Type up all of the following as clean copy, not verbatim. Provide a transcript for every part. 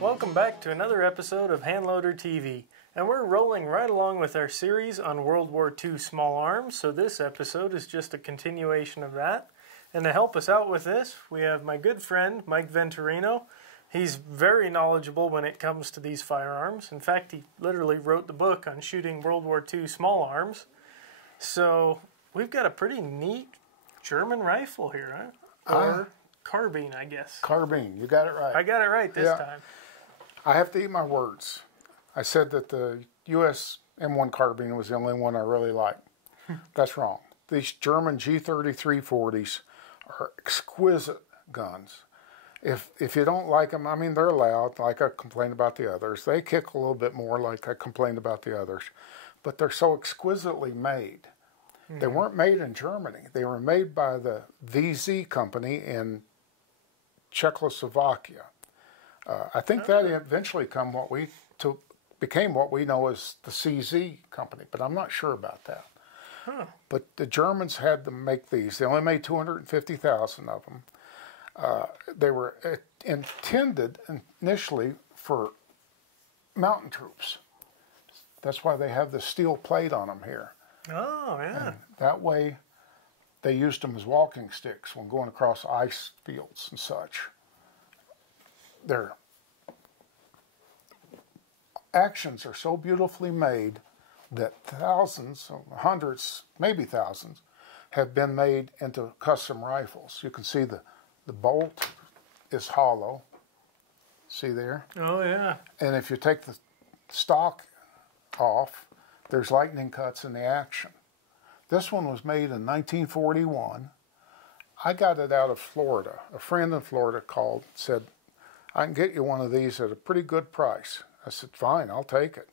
Welcome back to another episode of Handloader TV, and we're rolling right along with our series on World War II small arms, so this episode is just a continuation of that. And to help us out with this, we have my good friend, Mike Venturino. He's very knowledgeable when it comes to these firearms. In fact, he literally wrote the book on shooting World War II small arms. So we've got a pretty neat German rifle here, huh? Or carbine, I guess. Carbine, you got it right. I got it right this time. I have to eat my words. I said that the U.S. M1 carbine was the only one I really liked. That's wrong. These German G33 40s are exquisite guns. If you don't like them, I mean, they're loud, like I complained about the others. They kick a little bit more, like I complained about the others. But they're so exquisitely made. They weren't made in Germany. They were made by the WWII company in Czechoslovakia. I think that eventually became what we know as the CZ company, but I'm not sure about that. But the Germans had to make these. They only made 250,000 of them. They were intended initially for mountain troops. That's why they have the steel plate on them here. Oh, yeah. And that way, they used them as walking sticks when going across ice fields and such. Their actions are so beautifully made that thousands, hundreds, maybe thousands, have been made into custom rifles. You can see the bolt is hollow. See there? Oh, yeah. And if you take the stock off, there's lightning cuts in the action. This one was made in 1941. I got it out of Florida. A friend in Florida called and said, I can get you one of these at a pretty good price. I said, fine, I'll take it.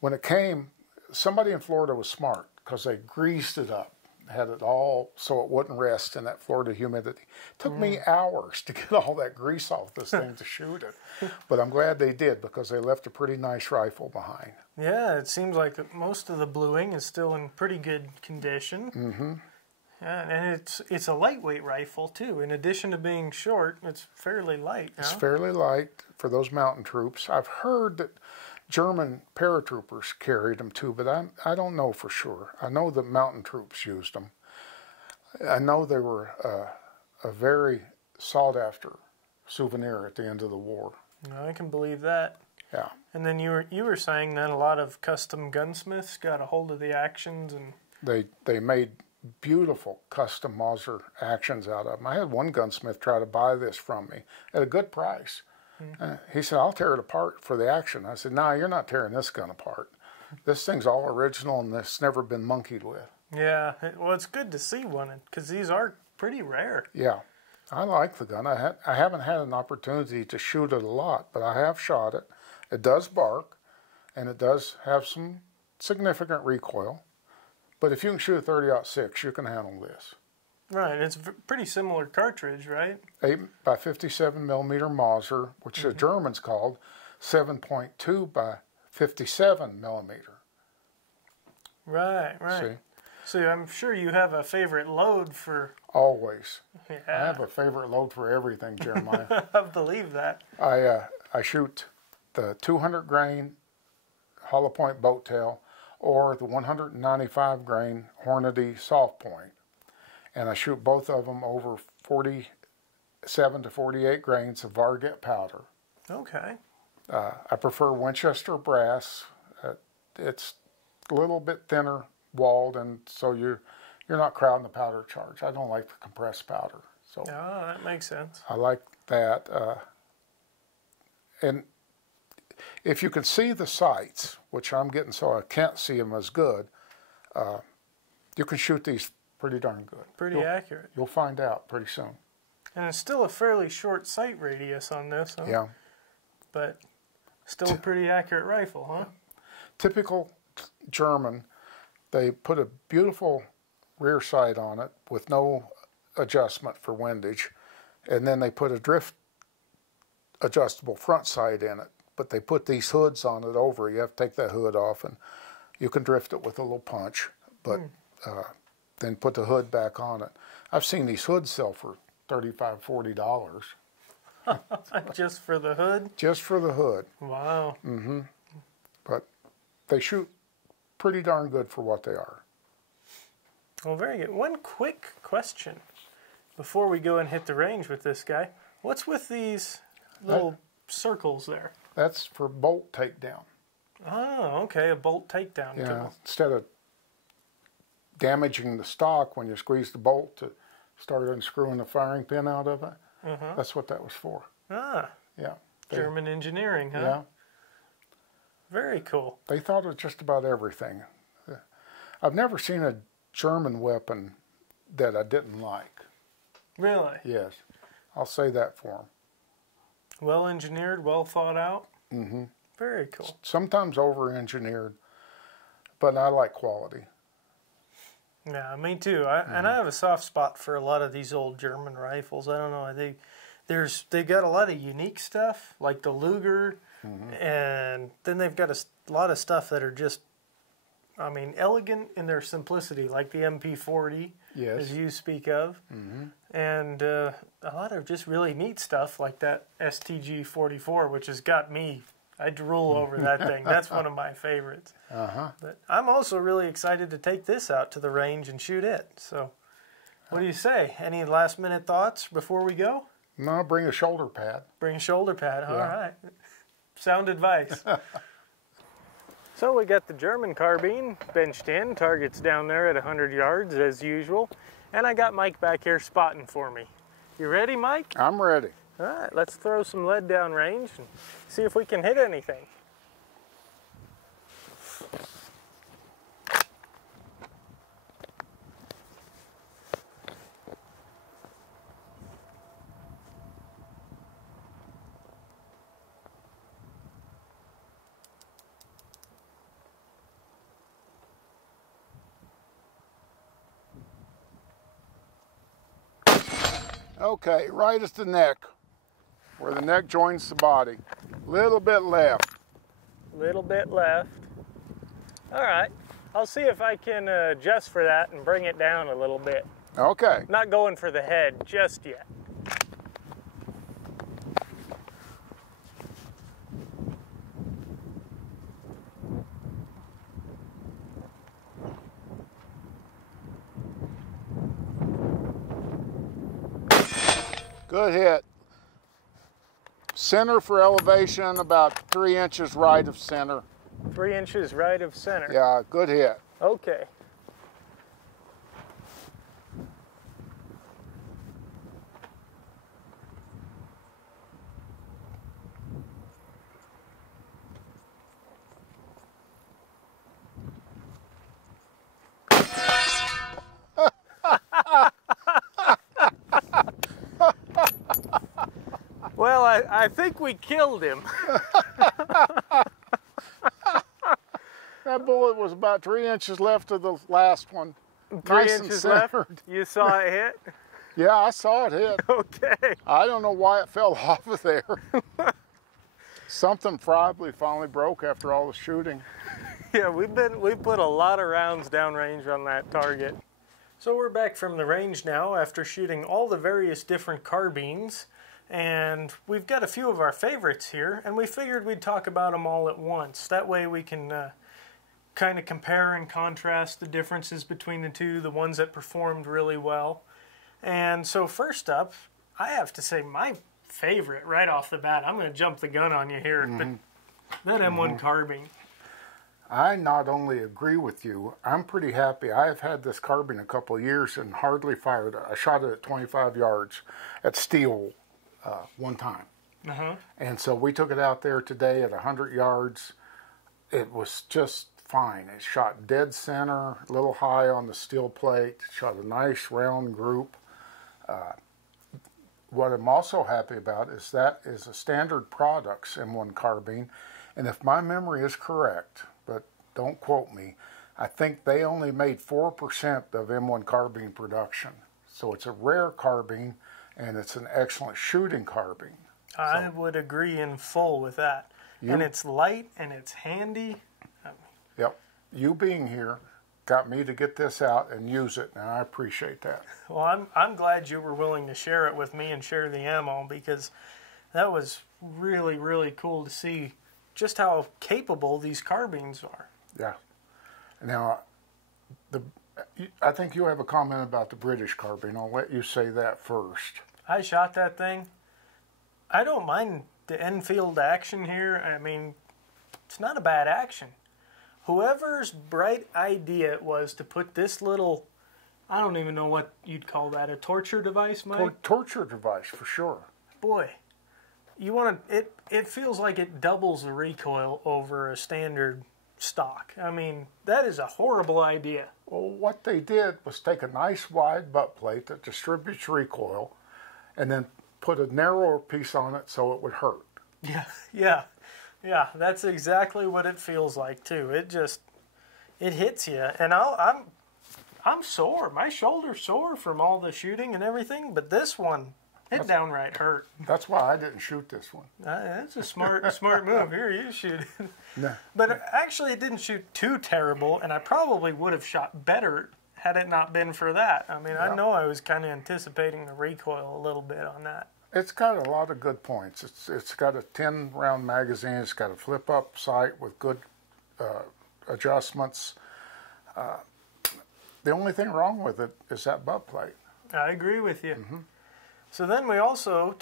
When it came, somebody in Florida was smart because they greased it up, had it all so it wouldn't rest in that Florida humidity. It took me hours to get all that grease off this thing to shoot it. But I'm glad they did because they left a pretty nice rifle behind. Yeah, it seems like most of the bluing is still in pretty good condition. Yeah, and it's a lightweight rifle too. In addition to being short, it's fairly light. It's fairly light for those mountain troops. I've heard that German paratroopers carried them too, but I don't know for sure. I know the mountain troops used them. I know they were a very sought-after souvenir at the end of the war. I can believe that. Yeah. And then you were saying that a lot of custom gunsmiths got a hold of the actions and they made beautiful custom Mauser actions out of them. I had one gunsmith try to buy this from me at a good price. He said, I'll tear it apart for the action. I said, no, you're not tearing this gun apart. This thing's all original and it's never been monkeyed with. Yeah, well, it's good to see one because these are pretty rare. Yeah, I like the gun. I haven't had an opportunity to shoot it a lot, but I have shot it. It does bark, and it does have some significant recoil. But if you can shoot a 30-06, you can handle this. Right, it's a pretty similar cartridge, right? 8 by 57 millimeter Mauser, which the Germans called 7.2 by 57 millimeter. Right. See? So I'm sure you have a favorite load for... Always. Yeah. I have a favorite load for everything, Jeremiah. I believe that. I shoot the 200 grain hollow point boat tail or the 195 grain Hornady soft point. And I shoot both of them over 47 to 48 grains of Varget powder. Okay. I prefer Winchester brass. It's a little bit thinner walled, and so you're not crowding the powder charge. I don't like the compressed powder. So that makes sense. I like that. And if you can see the sights, which I'm getting so I can't see them as good, you can shoot these pretty darn good. Pretty accurate. You'll find out pretty soon. And it's still a fairly short sight radius on this, huh? Yeah. But still a pretty accurate rifle, huh? Typical German, they put a beautiful rear sight on it with no adjustment for windage, and then they put a drift adjustable front sight in it, but they put these hoods on it over. You have to take that hood off, and you can drift it with a little punch, but then put the hood back on it. I've seen these hoods sell for $35, $40. Just for the hood? Just for the hood. Wow. But they shoot pretty darn good for what they are. Well, very good. One quick question before we go and hit the range with this guy. What's with these little circles there? That's for bolt takedown. Oh, okay, a bolt takedown Yeah, tool. instead of damaging the stock when you squeeze the bolt to start unscrewing the firing pin out of it, that's what that was for. Ah, Yeah. German engineering, huh? Yeah. Very cool. They thought of just about everything. I've never seen a German weapon that I didn't like. Really? Yes. I'll say that for them. Well engineered, well thought out. Very cool. Sometimes over-engineered, but I like quality. Yeah, me too. And I have a soft spot for a lot of these old German rifles. I don't know. They got a lot of unique stuff, like the Luger, and then they've got a lot of stuff that are just, I mean, elegant in their simplicity, like the MP40, as you speak of, and a lot of just really neat stuff like that STG-44, which has got me. I drool over that thing. That's one of my favorites. But I'm also really excited to take this out to the range and shoot it. So, what do you say? Any last-minute thoughts before we go? No, bring a shoulder pad. Bring a shoulder pad. All right. Sound advice. So we got the German carbine benched in. Target's down there at 100 yards as usual. And I got Mike back here spotting for me. You ready, Mike? I'm ready. All right, let's throw some lead down range and see if we can hit anything. Okay, right at the neck, where the neck joins the body. Little bit left. Little bit left. All right, I'll see if I can adjust for that and bring it down a little bit. Okay. Not going for the head just yet. Good hit. Center for elevation, about 3 inches right of center. 3 inches right of center. Yeah, good hit. Okay. Well, I think we killed him. That bullet was about 3 inches left of the last one. 3 Nice inches and left? centered. You saw it hit? Yeah, I saw it hit. Okay. I don't know why it fell off of there. Something probably finally broke after all the shooting. Yeah, we put a lot of rounds downrange on that target. So we're back from the range now after shooting all the various different carbines, and we've got a few of our favorites here, and we figured we'd talk about them all at once. That way we can kind of compare and contrast the differences between the two, the ones that performed really well. And so first up, I have to say my favorite right off the bat, I'm going to jump the gun on you here, but that M1 carbine. I not only agree with you, I'm pretty happy. I have had this carbine a couple of years and hardly fired it. I shot it at 25 yards at steel one time. And so we took it out there today at 100 yards. It was just fine. It shot dead center, a little high on the steel plate, shot a nice round group. What I'm also happy about is that is a Standard Products M1 carbine, and if my memory is correct, but don't quote me, I think they only made 4% of M1 carbine production. So it's a rare carbine, and it's an excellent shooting carbine. I would agree in full with that. And it's light and it's handy. Yep. You being here got me to get this out and use it, and I appreciate that. Well, I'm glad you were willing to share it with me and share the ammo, because That was really, really cool to see just how capable these carbines are. Yeah. Now, I think you have a comment about the British carbine. I'll let you say that first. I shot that thing. I don't mind the Enfield action here. I mean, it's not a bad action. Whoever's bright idea it was to put this little, I don't even know what you'd call that, a torture device, Mike? Torture device, for sure. Boy, you want to, it feels like it doubles the recoil over a standard stock. I mean, that is a horrible idea. Well, what they did was take a nice wide butt plate that distributes recoil and then put a narrower piece on it so it would hurt. Yeah, that's exactly what it feels like too. It hits you, and I'm sore. My shoulder's sore from all the shooting and everything, but this one, it downright hurt. That's why I didn't shoot this one. That's a smart move. Here, you shoot it. No. But actually, it didn't shoot too terrible, and I probably would have shot better had it not been for that. I mean, yeah. I know I was kind of anticipating the recoil a little bit on that. It's got a lot of good points. It's got a 10-round magazine. It's got a flip-up sight with good adjustments. The only thing wrong with it is that butt plate. I agree with you. Mm-hmm. So then we also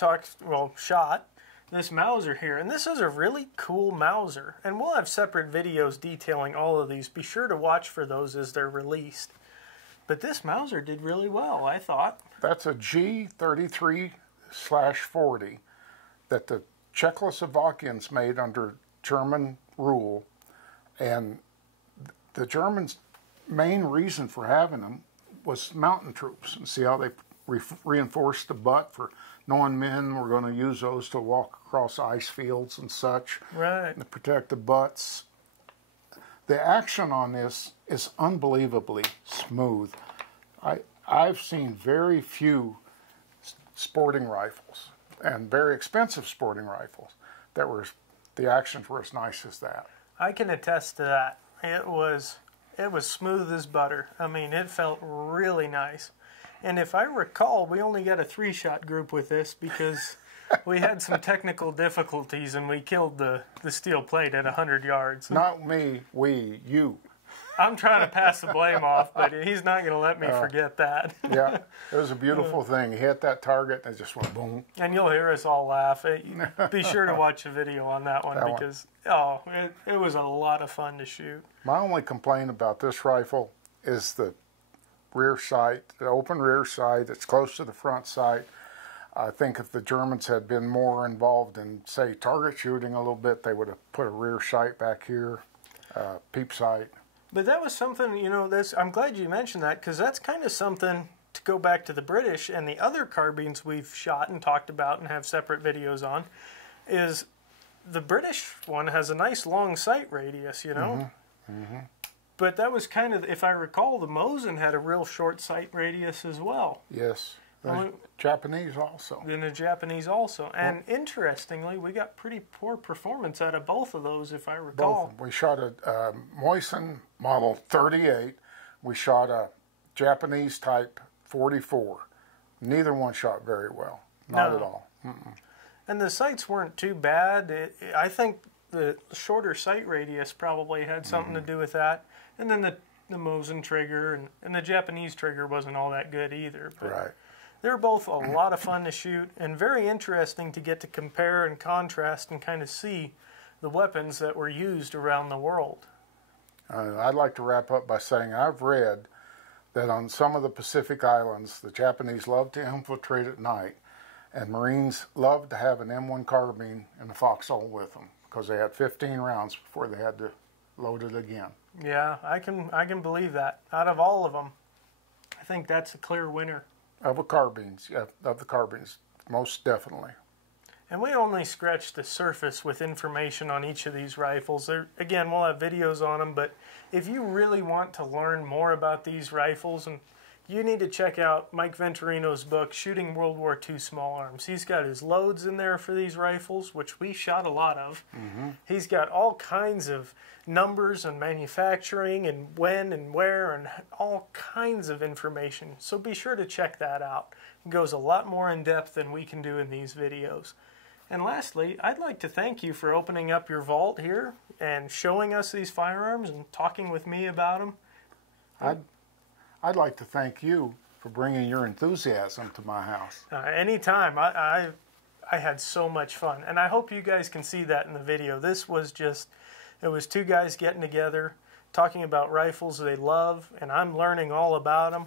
shot this Mauser here. And this is a really cool Mauser. And we'll have separate videos detailing all of these. Be sure to watch for those as they're released. But this Mauser did really well, I thought. That's a G33/40 that the Czechoslovakians made under German rule. And the Germans' main reason for having them was mountain troops. And see how they reinforced the butt for knowing men were going to use those to walk across ice fields and such. Right. To protect the butts. The action on this is unbelievably smooth. I've seen very few sporting rifles and very expensive sporting rifles that were, the actions were as nice as that. I can attest to that. It was smooth as butter. I mean, it felt really nice. And if I recall, we only got a 3-shot group with this because we had some technical difficulties and we killed the steel plate at 100 yards. Not me, you. I'm trying to pass the blame off, but he's not going to let me forget that. Yeah, it was a beautiful thing. He hit that target and it just went boom. And you'll hear us all laugh. Be sure to watch the video on that one because it was a lot of fun to shoot. My only complaint about this rifle is the rear sight, the open rear sight. It's close to the front sight. I think if the Germans had been more involved in, say, target shooting a little bit, they would have put a rear sight back here, peep sight. But that was something, I'm glad you mentioned that because that's kind of something to go back to the British and the other carbines we've shot and talked about and have separate videos on, is the British one has a nice long sight radius, Mm-hmm. Mm-hmm. But that was kind of, if I recall, the Mosin had a real short sight radius as well. Yes. The Japanese also. And the Japanese also. And interestingly, we got pretty poor performance out of both of those, if I recall. Both. We shot a Mosin Model 38. We shot a Japanese Type 44. Neither one shot very well. Not at all. Mm-mm. And the sights weren't too bad. I think the shorter sight radius probably had something to do with that. And then the Mosin trigger and the Japanese trigger wasn't all that good either. But right. They're both a lot of fun to shoot and very interesting to get to compare and contrast and kind of see the weapons that were used around the world. I'd like to wrap up by saying I've read that on some of the Pacific Islands, the Japanese love to infiltrate at night, and Marines love to have an M1 carbine in the foxhole with them because they had 15 rounds before they had to load it again. Yeah, I can believe that. Out of all of them, I think that's a clear winner. Of the carbines, most definitely. And we only scratched the surface with information on each of these rifles. Again, we'll have videos on them, but if you really want to learn more about these rifles, and you need to check out Mike Venturino's book, Shooting World War II Small Arms. He's got his loads in there for these rifles, which we shot a lot of. Mm-hmm. He's got all kinds of numbers and manufacturing and when and where and all kinds of information. So be sure to check that out. It goes a lot more in depth than we can do in these videos. And lastly, I'd like to thank you for opening up your vault here and showing us these firearms and talking with me about them. I'd like to thank you for bringing your enthusiasm to my house. Anytime. I had so much fun, and I hope you guys can see that in the video. This was just, it was two guys getting together, talking about rifles they love, and I'm learning all about them,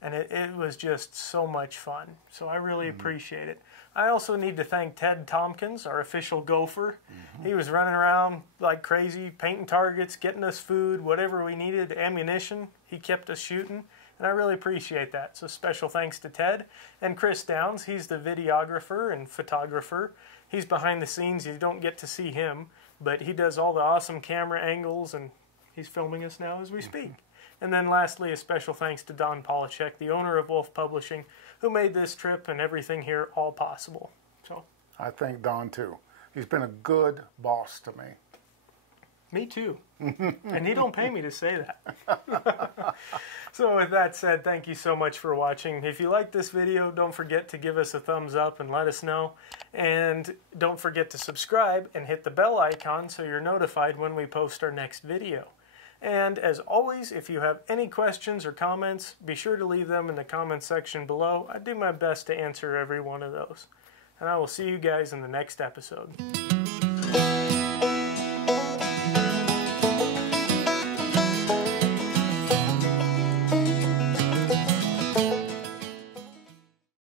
and it was just so much fun. So I really appreciate it. I also need to thank Ted Tompkins, our official gopher. He was running around like crazy, painting targets, getting us food, whatever we needed, ammunition. He kept us shooting, and I really appreciate that. So special thanks to Ted. And Chris Downs, he's the videographer and photographer. He's behind the scenes. You don't get to see him, but he does all the awesome camera angles, and he's filming us now as we speak. And then lastly, a special thanks to Don Polachek, the owner of Wolf Publishing, who made this trip and everything here all possible. So I thank Don too. He's been a good boss to me. Me too. And he don't pay me to say that. So with that said, thank you so much for watching. If you like this video, don't forget to give us a thumbs up and let us know. And don't forget to subscribe and hit the bell icon so you're notified when we post our next video. And as always, if you have any questions or comments, be sure to leave them in the comment section below. I do my best to answer every one of those. And I will see you guys in the next episode.